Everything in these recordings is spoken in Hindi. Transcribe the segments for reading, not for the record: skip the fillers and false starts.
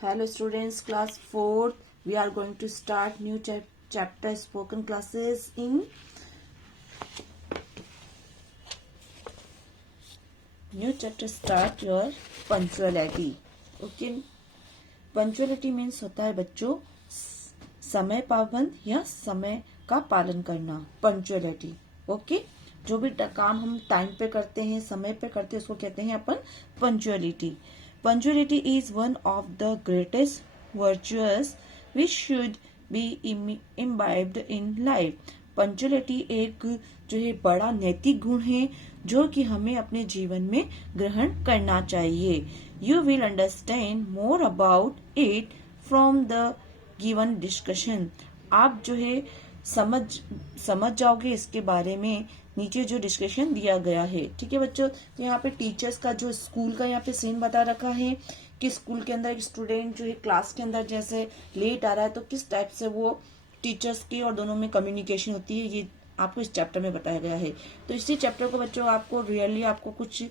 Hello students, class 4th. We are going to start new chapter spoken classes in new chapter. Start your punctuality. Okay. Punctuality means होता है बच्चों समय पाबंद या समय का पालन करना. Punctuality. ओके जो भी काम हम टाइम पे करते हैं, समय पे करते हैं, उसको कहते हैं अपन punctuality. Punctuality is one of the greatest virtues which should be imbibed in life. Punctuality एक जो है बड़ा नैतिक गुण है जो कि हमें अपने जीवन में ग्रहण करना चाहिए. You will understand more about it from the given discussion. आप जो है समझ जाओगे इसके बारे में नीचे जो डिस्कशन दिया गया है. ठीक है बच्चों, तो यहाँ पे टीचर्स का जो स्कूल का यहाँ पे सीन बता रखा है कि स्कूल के अंदर एक स्टूडेंट जो है क्लास के अंदर जैसे लेट आ रहा है तो किस टाइप से वो टीचर्स की और दोनों में कम्युनिकेशन होती है, ये आपको इस चैप्टर में बताया गया है. तो इसी चैप्टर को बच्चों आपको रियली आपको कुछ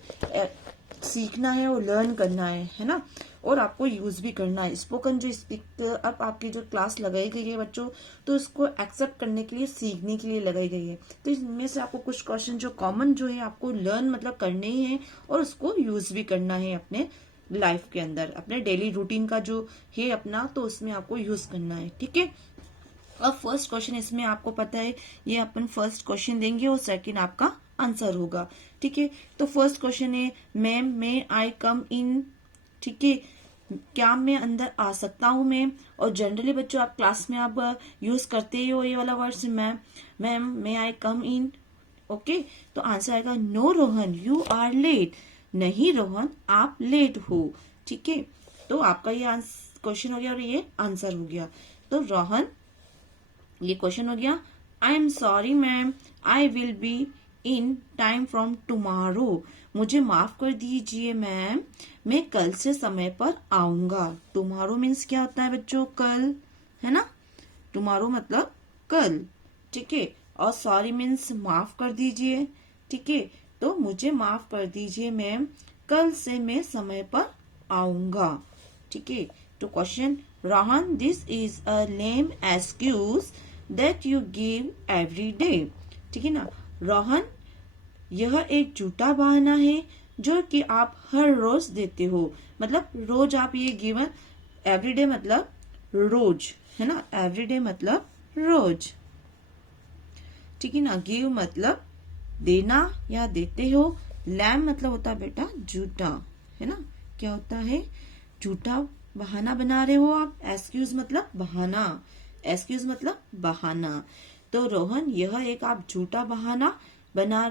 सीखना है और लर्न करना है ना, और आपको यूज भी करना है. स्पोकन जो स्पीक अब आपकी जो क्लास लगाई गई है बच्चों, तो इसको एक्सेप्ट करने के लिए, सीखने के लिए लगाई गई है. तो इसमें से आपको कुछ क्वेश्चन जो कॉमन जो है आपको लर्न मतलब करने ही है और उसको यूज भी करना है अपने लाइफ के अंदर, अपने डेली रूटीन का जो है अपना, तो उसमें आपको यूज करना है. ठीक है. अब फर्स्ट क्वेश्चन इसमें आपको पता है, ये अपन फर्स्ट क्वेश्चन देंगे और सेकंड आपका आंसर होगा. ठीक है. तो फर्स्ट क्वेश्चन है ma'am may I come in. ठीक है, क्या मैं अंदर आ सकता हूँ मैम. और जनरली बच्चों आप क्लास में आप यूज करते ही हो ये वाला word ma'am. Ma'am may I come in. Okay, तो आंसर आएगा no Rohan you are late. नहीं रोहन आप लेट हो. ठीक है, तो आपका ये क्वेश्चन हो गया और ये आंसर हो गया. तो रोहन, ये क्वेश्चन हो गया. आई am sorry ma'am I will be in time from tomorrow. मुझे माफ कर दीजिए मैम, मैं कल से समय पर आऊंगा. टुमारो मीन्स क्या होता है बच्चों, कल, है ना. टुमारो मतलब कल. ठीक है, और सॉरी मीन्स माफ कर दीजिए. ठीक है, तो मुझे माफ कर दीजिए मैम, कल से मैं समय पर आऊंगा. ठीक है. तो question, Rohan this is a lame excuse that you give every day. ठीक है ना. रोहन, यह एक झूठा बहाना है जो कि आप हर रोज देते हो. मतलब रोज आप ये गिवन, एवरीडे मतलब रोज, है ना. एवरीडे मतलब रोज. ठीक है ना. गिव मतलब देना या देते हो. लैम मतलब होता है बेटा झूठा, है ना. क्या होता है, झूठा बहाना बना रहे हो आप. एक्सक्यूज मतलब बहाना. एक्सक्यूज मतलब बहाना. तो रोहन, यह एक आप झूठा बहाना बना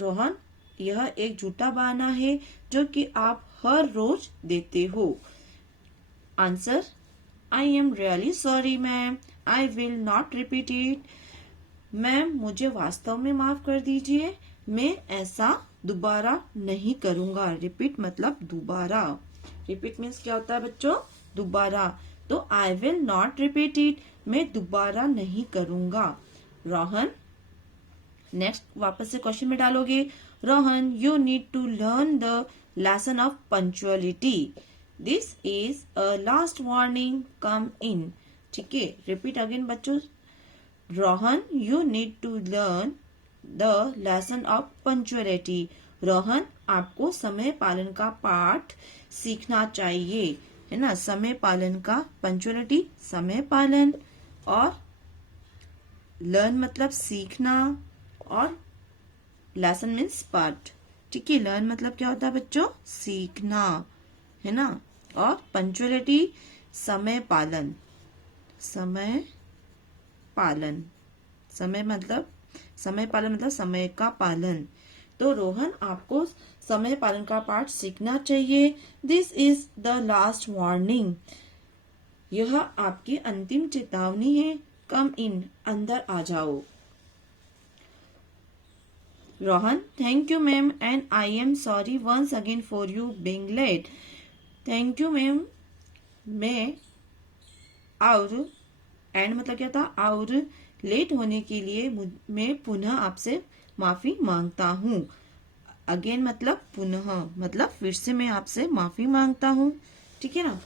रोहन, यह एक झूठा बहाना है जो कि आप हर रोज देते हो. Answer, I am really sorry ma'am I will not repeat it. Ma'am मुझे वास्तव में माफ कर दीजिए, मैं ऐसा दोबारा नहीं करूंगा. रिपीट मतलब दोबारा. रिपीट मीन्स क्या होता है बच्चों, दोबारा. तो I will not repeat it, मैं दोबारा नहीं करूंगा. रोहन, नेक्स्ट वापस से क्वेश्चन में डालोगे. Rohan, you need to learn the lesson of punctuality. This is a last warning, come in. ठीक है, रिपीट अगेन बच्चों. Rohan, you need to learn the lesson of punctuality. Rohan, आपको समय पालन का पाठ सीखना चाहिए, है ना. समय पालन का, पंचुअलिटी समय पालन, और लर्न मतलब सीखना, और लेसन मीन्स पाठ. ठीक है. लर्न मतलब क्या होता है बच्चों, सीखना, है ना. और पंचुअलिटी समय पालन. समय पालन, समय मतलब, समय पालन मतलब समय का पालन. तो रोहन, आपको समय पालन का पाठ सीखना चाहिए. This is the last warning. यह आपकी अंतिम चेतावनी है. कम इन, अंदर आ जाओ. Rohan, thank you ma'am and I am sorry once again for you being late. Thank you ma'am, मैं, और एंड मतलब क्या था, और लेट होने के लिए मैं पुनः आपसे माफी मांगता हूँ. अगेन मतलब पुनः, मतलब फिर से मैं आपसे माफी मांगता हूँ. ठीक है ना।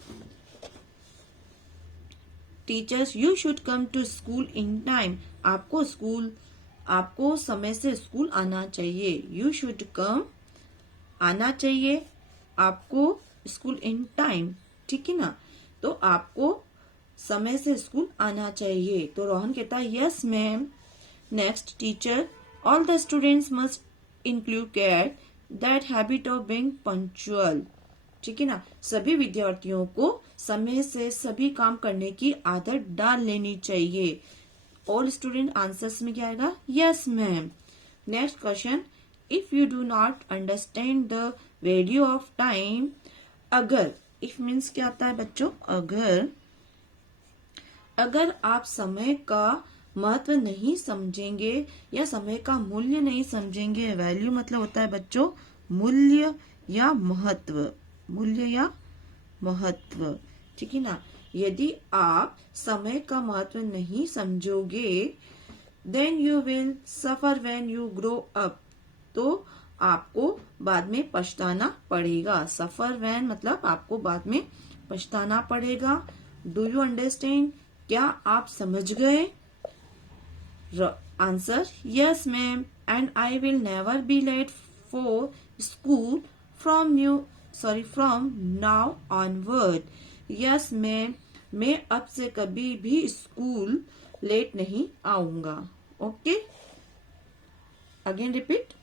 Teachers you should come to school in time, आपको समय से स्कूल आना चाहिए। यू शुड कम, आना चाहिए, आपको स्कूल इन टाइम, ठीक है ना। तो आपको समय से स्कूल आना चाहिए। तो रोहन कहता है yes ma'am. Next teacher all the students must include care that habit of being punctual, ठीक है ना। सभी विद्यार्थियों को समय से सभी काम करने की आदत डाल लेनी चाहिए। ऑल स्टूडेंट आंसर्स में क्या आएगा, yes ma'am. Next question, if you do not understand the value of time, अगर, इफ मीन्स क्या आता है बच्चों, अगर आप समय का महत्व नहीं समझेंगे या समय का मूल्य नहीं समझेंगे, वैल्यू मतलब होता है बच्चों मूल्य या महत्व, मूल्य या महत्व, ठीक है ना। यदि आप समय का महत्व नहीं समझोगे, then you will suffer when you grow up, तो आपको बाद में पछताना पड़ेगा। सफर व्हेन मतलब आपको बाद में पछताना पड़ेगा। डू यू अंडरस्टैंड, क्या आप समझ गए। Answer yes ma'am, and I will never be late for school from now onward. Yes ma'am, मैं अब से कभी भी स्कूल लेट नहीं आऊंगा। Okay, again repeat.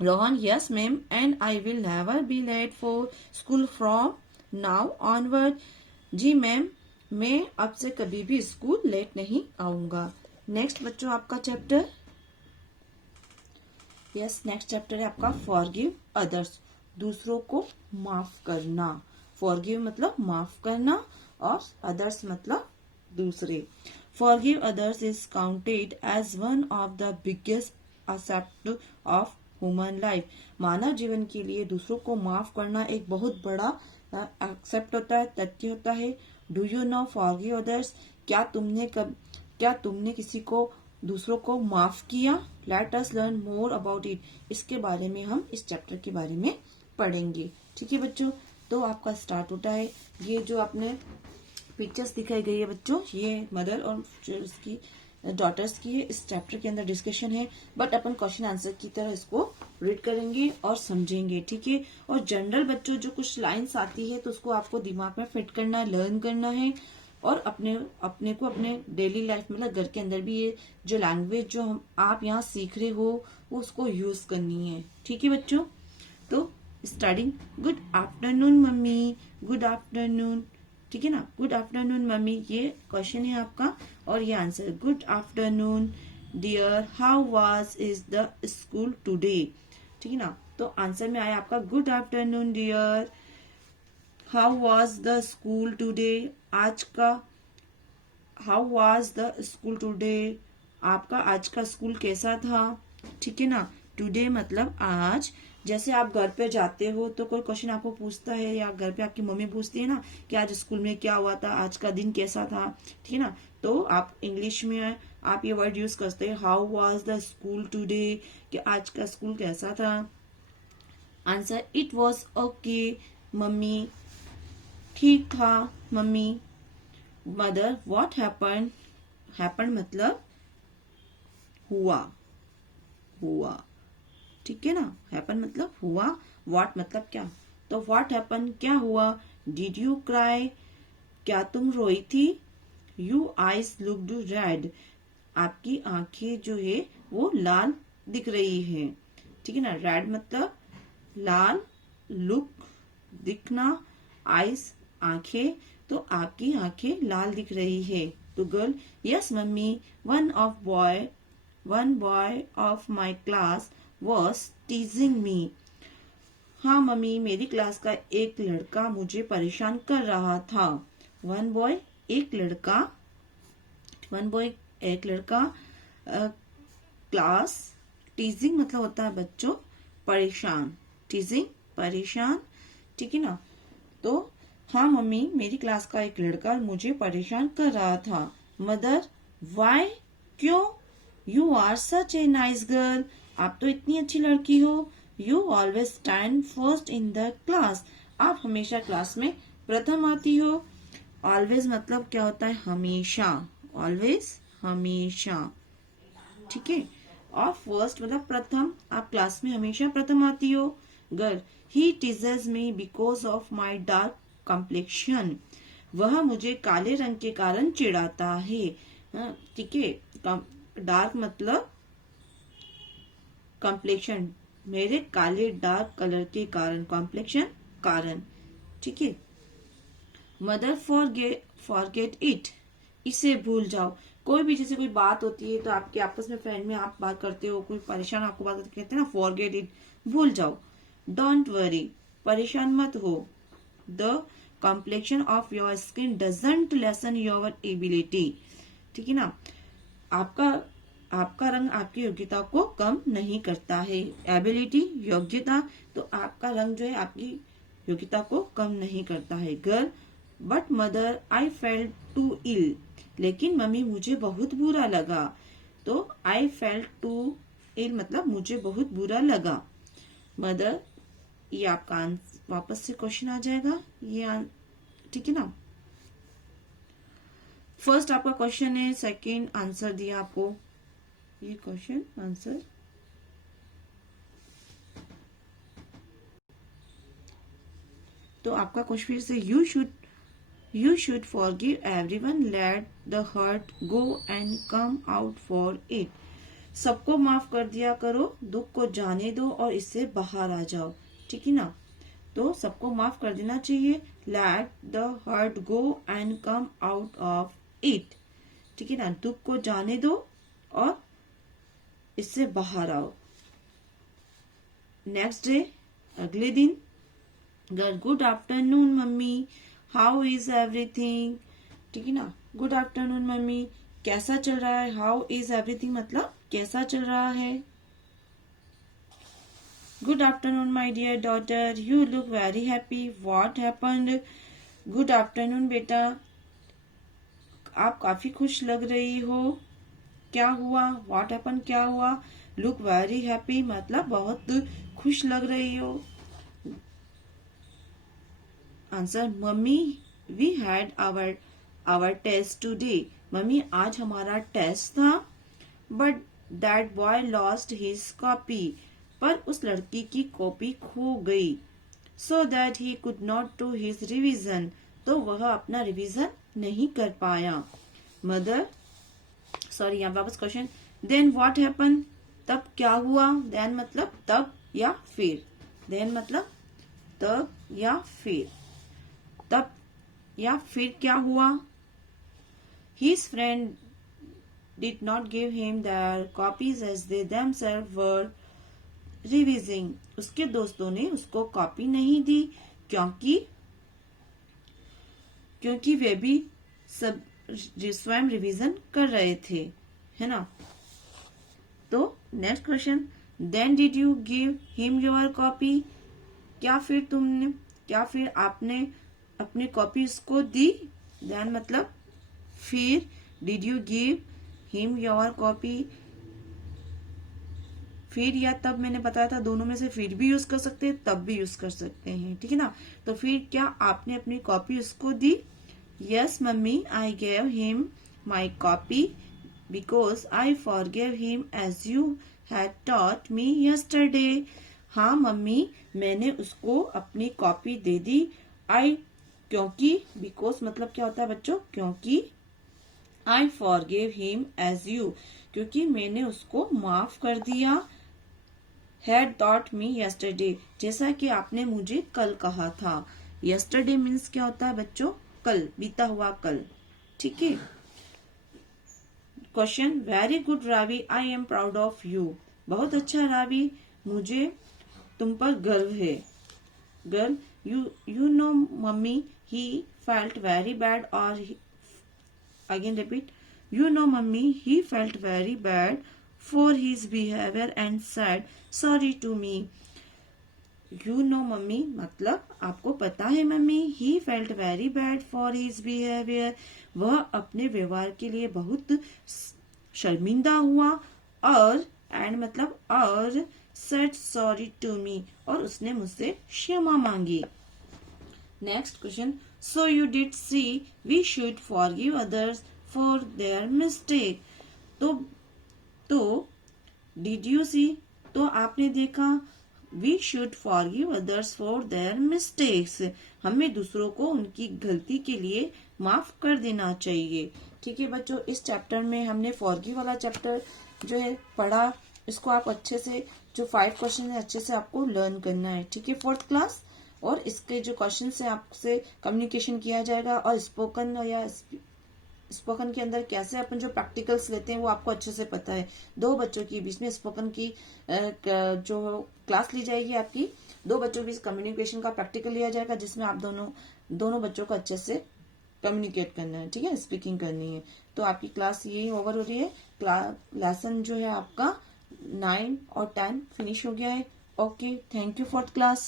Rohan yes ma'am, and I will never be late for school from now onward. जी मैम, मैं अब से कभी भी स्कूल लेट नहीं आऊंगा। नेक्स्ट बच्चों आपका चैप्टर, नेक्स्ट चैप्टर है आपका फॉरगिव अदर्स, दूसरों को माफ करना। फॉरगिव मतलब माफ करना और अदर्स मतलब दूसरे। Forgive others is counted as one of the biggest aspect of human life. मानव जीवन के लिए दूसरों को माफ करना एक बहुत बड़ा एक्सेप्ट होता है, तथ्य होता है। Do you know forgive others, क्या तुमने किसी को, दूसरों को माफ किया। Let us learn more about it, इसके बारे में हम इस चैप्टर के बारे में पढ़ेंगे। ठीक है बच्चों, तो आपका स्टार्ट होता है। ये जो आपने पिक्चर्स दिखाई गई है बच्चों, ये मदर और उसकी डॉटर्स की है। इस चैप्टर के अंदर डिस्कशन है, बट अपन क्वेश्चन आंसर की तरह इसको रीड करेंगे और समझेंगे, ठीक है। और जनरल बच्चों जो कुछ लाइंस आती है तो उसको आपको दिमाग में फिट करना है, लर्न करना है, और अपने को अपने डेली लाइफ में, घर के अंदर भी ये जो लैंग्वेज जो आप यहाँ सीख रहे हो वो उसको यूज करनी है, ठीक है बच्चों। तो starting, good afternoon mummy, good afternoon, ठीक है ना। गुड आफ्टरनून मम्मी, ये क्वेश्चन है आपका और ये answer. Good afternoon dear, how was is the school today, ठीक है ना। तो आंसर में आया आपका good afternoon dear, how was the school today, आज का how was the school today, आपका आज का स्कूल कैसा था, ठीक है ना। टुडे मतलब आज। जैसे आप घर पे जाते हो तो कोई क्वेश्चन आपको पूछता है, या घर पे आपकी मम्मी पूछती है ना कि आज स्कूल में क्या हुआ था, आज का दिन कैसा था, ठीक है ना। तो आप इंग्लिश में आप ये वर्ड यूज करते हैं, how was the school today, कि आज का स्कूल कैसा था। Answer, it was okay mummy, ठीक था mummy. Mother, what happened, happened मतलब हुआ, ठीक है ना। हैपन मतलब हुआ, व्हाट मतलब क्या, तो व्हाट हैपन क्या हुआ। डिड यू क्राई, क्या तुम रोई थी। यू आईज लुक्ड रेड, आपकी आंखें जो है वो लाल दिख रही है, ठीक है ना। रेड मतलब लाल, लुक दिखना, आईज आंखें, तो आपकी आंखें लाल दिख रही है। तो girl, yes mummy, one boy of my class was teasing me, हाँ मम्मी, मेरी क्लास का एक लड़का मुझे परेशान कर रहा था। वन बॉय एक लड़का, क्लास, टीजिंग मतलब होता है बच्चों परेशान, टीजिंग परेशान, ठीक है ना। तो हाँ मम्मी, मेरी क्लास का एक लड़का मुझे परेशान कर रहा था। मदर, वाई, क्यों। You are such a nice girl, आप तो इतनी अच्छी लड़की हो। You always stand first in the class, आप हमेशा क्लास में प्रथम आती हो। ऑलवेज मतलब क्या होता है? हमेशा। ऑलवेज हमेशा, ठीक है। और फर्स्ट मतलब प्रथम, आप क्लास में हमेशा प्रथम आती हो। Girl, he teases me because of my dark complexion, वह मुझे काले रंग के कारण चिढ़ाता है। हाँ, ठीक है। डार्क मतलब कॉम्प्लेक्शन, मेरे काले डार्क कलर के कारण, कॉम्प्लेक्शन कारण, ठीक है। मदर फॉरगेट इट, इसे भूल जाओ। कोई भी जैसे कोई बात होती है तो आपके आपस में फ्रेंड में आप बात करते हो, कोई परेशान आपको बात करते, कहते हैं ना फॉरगेट इट, भूल जाओ। डोंट वरी, परेशान मत हो। The complexion of your skin doesn't lesson your ability, ठीक है ना। आपका आपका रंग आपकी योग्यता को कम नहीं करता है। एबिलिटी योग्यता, तो आपका रंग जो है आपकी योग्यता को कम नहीं करता है। Girl, but mother I felt too ill, लेकिन मम्मी मुझे बहुत बुरा लगा। तो आई फेल्ट टू इल मतलब मुझे बहुत बुरा लगा। मदर, ये आपका वापस से क्वेश्चन आ जाएगा, ये ठीक है ना। फर्स्ट आपका क्वेश्चन है, सेकंड आंसर दिया आपको, ये क्वेश्चन आंसर। तो आपका क्वेश्चन फिर से, you should forgive everyone, let the hurt go and come out for it, सबको माफ कर दिया करो, दुख को जाने दो और इससे बाहर आ जाओ, ठीक है ना। तो सबको माफ कर देना चाहिए, let the hurt go and come out of it, ठीक है ना। दुख को जाने दो और इससे बाहर आओ। नेक्स्ट डे, अगले दिन, good afternoon mummy, how is everything, ठीक है ना। गुड आफ्टरनून मम्मी, कैसा चल रहा है। हाउ इज एवरीथिंग मतलब कैसा चल रहा है। Good afternoon my dear daughter, you look very happy, what happened. Good afternoon बेटा, आप काफी खुश लग रही हो, क्या हुआ। व्हाट हैपन क्या हुआ। लुक वेरी हैप्पी मतलब बहुत खुश लग रही हो। Answer, mummy we had our test today, mummy आज हमारा टेस्ट था। But that boy lost his copy, पर उस लड़की की कॉपी खो गई। So that he could not do his revision, तो वह अपना रिविजन नहीं कर पाया। मदर, सॉरी यहाँ वापस क्वेश्चन, देन व्हाट हैपन, तब क्या हुआ। देन मतलब तब या फिर, देन मतलब तब या फिर, तब या फिर क्या हुआ। His friend did not give him their copies as they themselves were revising, उसके दोस्तों ने उसको कॉपी नहीं दी क्योंकि वे भी सब स्वयं रिवीजन कर रहे थे, है ना। तो next question, then did you give him your copy, क्या फिर आपने अपनी कॉपी उसको दी। देन मतलब फिर, did you give him your copy, फिर या तब मैंने बताया था, दोनों में से फिर भी यूज कर सकते हैं, तब भी यूज कर सकते हैं, ठीक है ना। तो फिर क्या आपने अपनी कॉपी उसको दी। Yes mummy, I gave him my copy because I forgave him as you had taught me yesterday. हाँ मम्मी, मैंने उसको अपनी कॉपी दे दी। क्योंकि, बिकॉज मतलब क्या होता है बच्चों, क्योंकि आई फॉरगेव हिम एज यू, क्योंकि मैंने उसको माफ कर दिया। हैड टॉट मी यस्टरडे, जैसा कि आपने मुझे कल कहा था। यस्टरडे मीन्स क्या होता है बच्चों, कल, बीता हुआ कल, ठीक है। Question, very good Ravi, I am proud of you, बहुत अच्छा रावी, मुझे तुम पर गर्व है। Girl, you know mummy, he felt very bad, or again repeat, you know mummy, he felt very bad for his behavior and said sorry to me. You know mummy मतलब आपको पता है mummy, he felt very bad for his behavior, वह अपने व्यवहार के लिए बहुत शर्मिंदा हुआ, और एंड मतलब और said sorry to me, और उसने मुझसे क्षमा मांगी। Next question, so you did see we should forgive others for their mistake. तो डिड यू सी, तो आपने देखा, we should forgive others for their mistakes, हमें दूसरों को उनकी गलती के लिए माफ कर देना चाहिए। ठीक है बच्चों, इस चैप्टर में हमने फॉरगिव वाला चैप्टर जो है पढ़ा, इसको आप अच्छे से, जो 5 क्वेश्चन है अच्छे से आपको लर्न करना है। ठीक है, 4th क्लास, और इसके जो क्वेश्चन से आपसे कम्युनिकेशन किया जाएगा, और स्पोकन के अंदर कैसे अपन जो प्रैक्टिकल्स लेते हैं वो आपको अच्छे से पता है। 2 बच्चों के बीच में स्पोकन की जो क्लास ली जाएगी आपकी, 2 बच्चों के बीच कम्युनिकेशन का प्रैक्टिकल लिया जाएगा, जिसमें आप दोनों बच्चों को अच्छे से कम्युनिकेट करना है। ठीक है, स्पीकिंग करनी है। तो आपकी क्लास यही ओवर हो रही है। लेसन जो है आपका 9 और 10 फिनिश हो गया है। Okay, thank you for class.